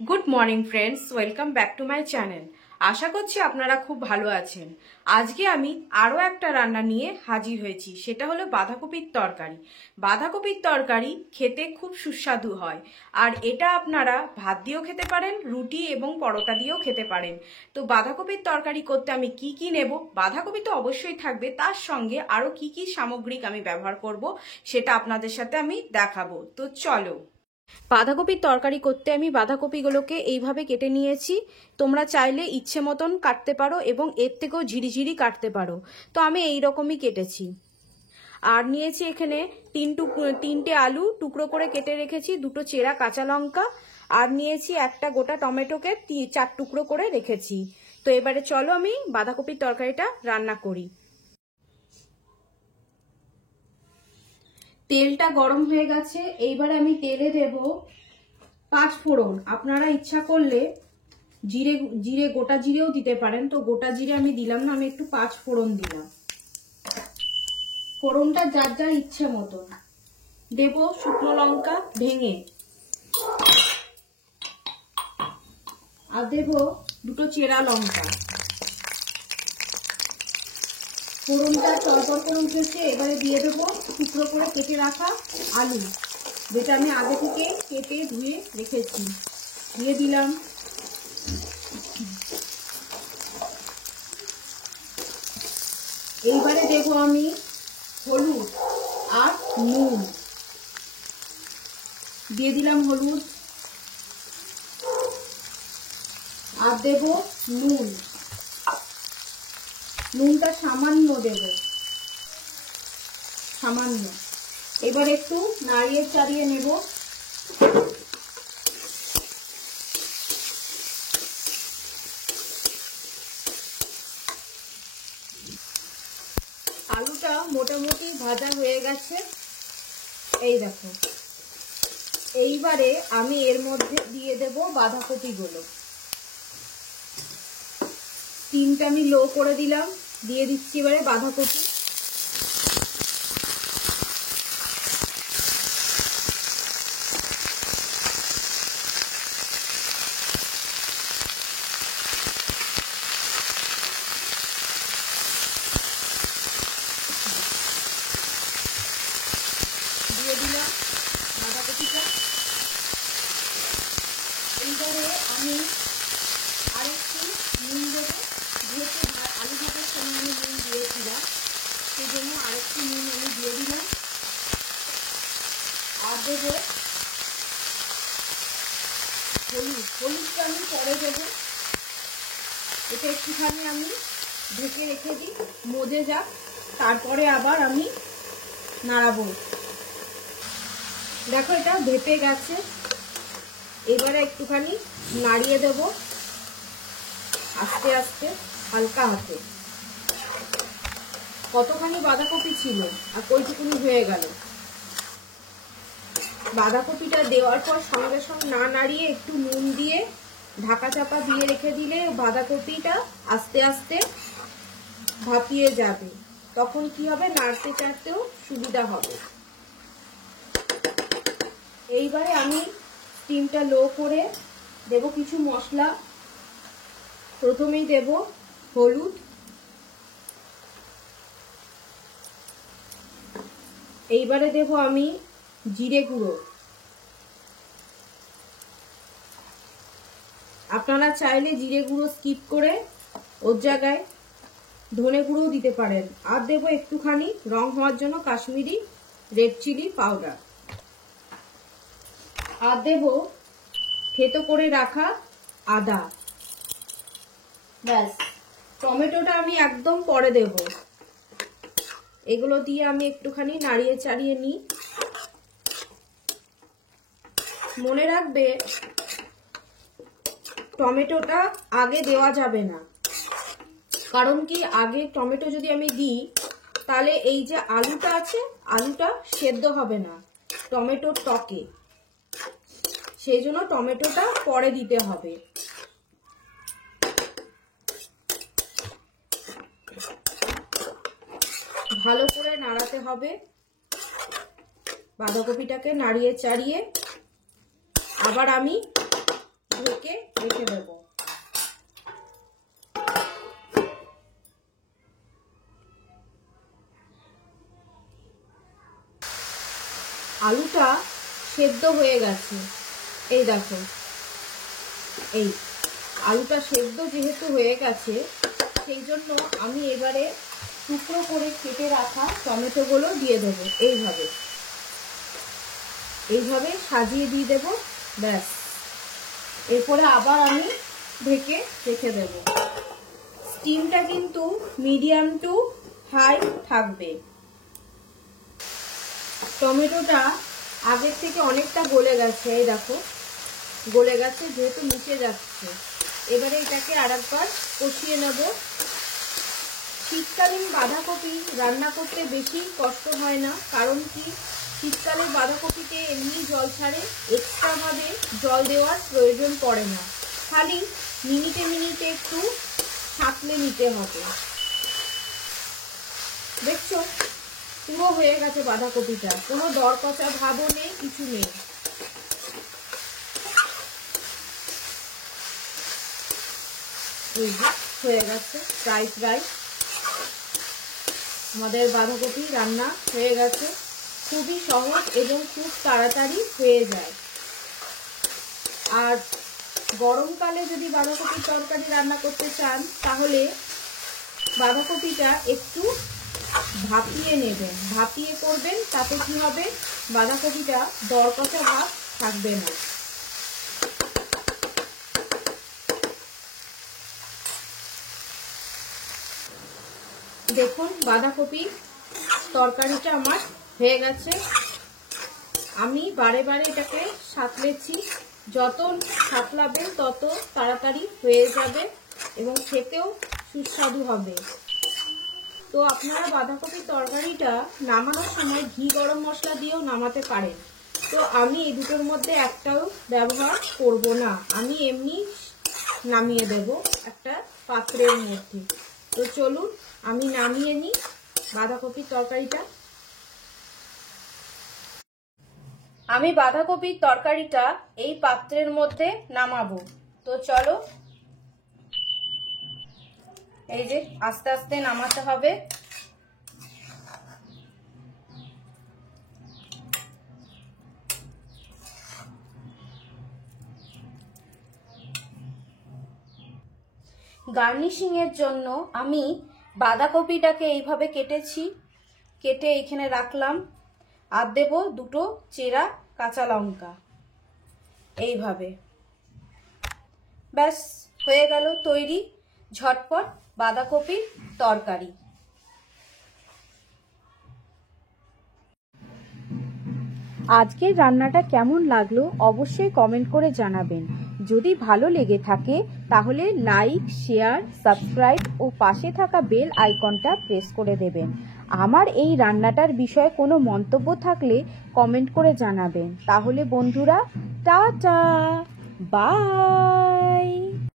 Good morning friends, welcome back to my channel. আশা করছি আপনারা খুব ভালো আছেন। আজকে আমি আরও একটা রান্না নিয়ে হাজির হয়েছি, সেটা হলো বাঁধাকপির তরকারি। বাঁধাকপির তরকারি খেতে খুব সুস্বাদু হয়, আর এটা আপনারা ভাত দিয়েও খেতে পারেন, রুটি এবং পরোটা দিয়েও খেতে পারেন। তো বাঁধাকপির তরকারি করতে আমি কি কি নেব, বাঁধাকপি তো অবশ্যই থাকবে, তার সঙ্গে আরও কি কি সামগ্রিক আমি ব্যবহার করব সেটা আপনাদের সাথে আমি দেখাবো। তো চলো। বাঁধাকপির তরকারি করতে আমি বাঁধাকপিগুলোকে এইভাবে কেটে নিয়েছি। তোমরা চাইলে ইচ্ছে মতন কাটতে পারো এবং এর থেকেও ঝিরিঝিরি কাটতে পারো। তো আমি এই রকমই কেটেছি। আর নিয়েছি এখানে তিনটে আলু টুকরো করে কেটে রেখেছি, দুটো চেরা কাঁচা লঙ্কা, আর নিয়েছি একটা গোটা টমেটোকে 4 টুকরো করে রেখেছি। তো এবারে চলো আমি বাঁধাকপির তরকারিটা রান্না করি। তেলটা গরম হয়ে গেছে, এইবারে আমি তেলে দেব 5 ফোড়ন। আপনারা ইচ্ছা করলে জিরে গোটা জিরেও দিতে পারেন, তো গোটা জিরে আমি দিলাম না, আমি একটু 5 ফোড়ন দিলাম। ফোড়নটা যার যার ইচ্ছে মতন দেব। শুকনো লঙ্কা ভেঙে, আর দেব দুটো চেরা লঙ্কা। ফোড়নটা চড়চড় করে উঠেছে, এবারে দিয়ে দেবো টুকরো করে কেটে রাখা আলু, যেটা আমি আগে থেকে কেটে ধুয়ে রেখেছি, দিয়ে দিলাম। এইবারে দেব আমি হলুদ আর নুন, দিয়ে দিলাম হলুদ, আর দেব নুন। নুনটা সামান্য দেব, সামান্য। এবার একটু নাড়িয়ে চাড়িয়ে নেব। আলুটা মোটামুটি ভাজা হয়ে গেছে, এই দেখো। এইবারে আমি এর মধ্যে দিয়ে দেব বাঁধাকপিগুলো। স্টিমটা আমি লো করে দিলাম, দিয়ে দিচ্ছি এবারে বাঁধাকপি। দিয়ে দিলাম বাঁধাকপিটা। এইবারে আমি আরেকটু নুন দেবো, যেহেতু আলু ভাজার সময় আমি নুন দিয়েছিলাম, সেই জন্য আরেকটু নুন আমি দিয়ে দিলাম। আর দেবো হলুদটা আমি পরে দেবো। এটা একটুখানি আমি ঢেকে রেখে দিই, মজে যাক, তারপরে আবার আমি নাড়াবো। দেখো এটা ভেপে গেছে, এবারে একটুখানি নাড়িয়ে দেব আস্তে আস্তে, হালকা হাতে। কতখানি বাঁধাকপি ছিল আর কইটুকুনি হয়ে গেল। বাঁধাকপিটা দেওয়ার পর সঙ্গে সঙ্গে না নাড়িয়ে একটু নুন দিয়ে ঢাকা চাপা দিয়ে রেখে দিলে বাঁধাকপিটা আস্তে আস্তে ভাপিয়ে যাবে, তখন কি হবে, নাড়তে চাড়তেও সুবিধা হবে। এইবারে আমি স্টিমটা লো করে দেব কিছু মশলা। প্রথমেই দেব হলুদ, এইবারে দেব আমি জিরে গুঁড়ো। আপনারা চাইলে জিরে গুঁড়ো স্কিপ করে ওর জায়গায় ধনে গুঁড়ো দিতে পারেন। আর দেব একটুখানি রং হওয়ার জন্য কাশ্মীরি রেড চিলি পাউডার। আর দেব থেতো করে রাখা আদা। ব্যাস, টমেটোটা আমি একদম পরে দেব। এগুলো দিয়ে আমি একটুখানি নাড়িয়ে চাড়িয়ে নিই। মনে রাখবে টমেটোটা আগে দেওয়া যাবে না, কারণ কি, আগে টমেটো যদি আমি দিই তাহলে এই যে আলুটা আছে, আলুটা সেদ্ধ হবে না টমেটোর টকে, সেই জন্য টমেটোটা পরে দিতে হবে। ভালো করে নাড়াতে হবে, বাঁধাকপিটাকে নাড়িয়ে চাড়িয়ে। আবার আমি ঢেকে রেখে দেব। আলুটা সেদ্ধ হয়ে গেছে, এই দেখো। এই আলুটা সেদ্ধ যেহেতু হয়ে গেছে, সেই জন্য আমি এবারে টুকরো করে কেটে রাখা টমেটোগুলো দিয়ে দেবো। এইভাবে সাজিয়ে দিয়ে দেবো, ব্যাস। এরপরে আবার আমি ঢেকে রেখে দেব। স্টিমটা কিন্তু মিডিয়াম টু হাই থাকবে। টমেটোটা আগের থেকে অনেকটা গলে গেছে, এই দেখো গলে গেছে, যেহেতু মিশে যাচ্ছে। এবারে এটাকে আরেকবার কষিয়ে নেব। শীতকালীন বাঁধাকপি রান্না করতে বেশি কষ্ট হয় না, কারণ কি শীতকালে বাঁধাকপিতে এমনি জল ছাড়ে, এক্সট্রা ভাবে জল দেওয়ার প্রয়োজন পড়ে না, খালি মিনিটে মিনিটে একটু সাঁতলে নিতে হবে। দেখছো পুরো হয়ে গেছে বাঁধাকপিটা, কোনো দরকচা ভাবও নেই, কিছু নেই। হয়ে গেছে প্রায় আমাদের বাঁধাকপি রান্না হয়ে গেছে। খুবই সহজ এবং খুব তাড়াতাড়ি হয়ে যায়। আর গরমকালে যদি বাঁধাকপির তরকারি রান্না করতে চান, তাহলে বাঁধাকপিটা একটু ভাপিয়ে নেবেন, ভাপিয়ে করবেন, তাতে কি হবে, বাঁধাকপিটা দরকচা ভাব থাকবে না। দেখুন বাঁধাকপি তরকারিটা আমার হয়ে গেছে। আমি বারে বারে এটাকে সাঁতলেছি, যত সাঁতলাবেন তত তাড়াতাড়ি হয়ে যাবে এবং খেতেও সুস্বাদু হবে। তো আপনারা বাঁধাকপির তরকারিটা নামানোর সময় ঘি গরম মশলা দিয়েও নামাতে পারেন। তো আমি এই দুটোর মধ্যে একটাও ব্যবহার করব না, আমি এমনি নামিয়ে দেব একটা পাত্রের মধ্যে। তো চলুন আমি নামিয়ে নিই বাঁধাকপির তরকারিটা। আমি বাঁধাকপির তরকারিটা এই পাত্রের মধ্যে নামাবো। তো চলো, এই যে আস্তে আস্তে নামাতে হবে। গার্নিশিং এর জন্য আমি বাঁধাকপিটাকে এইভাবে কেটেছি, কেটে এখানে রাখলাম। আর দেব দুটো চেরা কাঁচা লঙ্কা, এইভাবে। ব্যাস হয়ে গেল তৈরি ঝটপট বাঁধাকপির তরকারি। আজকের রান্নাটা কেমন লাগলো অবশ্যই কমেন্ট করে জানাবেন। যদি ভালো লেগে থাকে তাহলে লাইক, শেয়ার, সাবস্ক্রাইব ও পাশে থাকা বেল আইকনটা প্রেস করে দেবেন। আমার এই রান্নাটার বিষয়ে কোনো মন্তব্য থাকলে কমেন্ট করে জানাবেন। তাহলে বন্ধুরা, টাটা, বাই।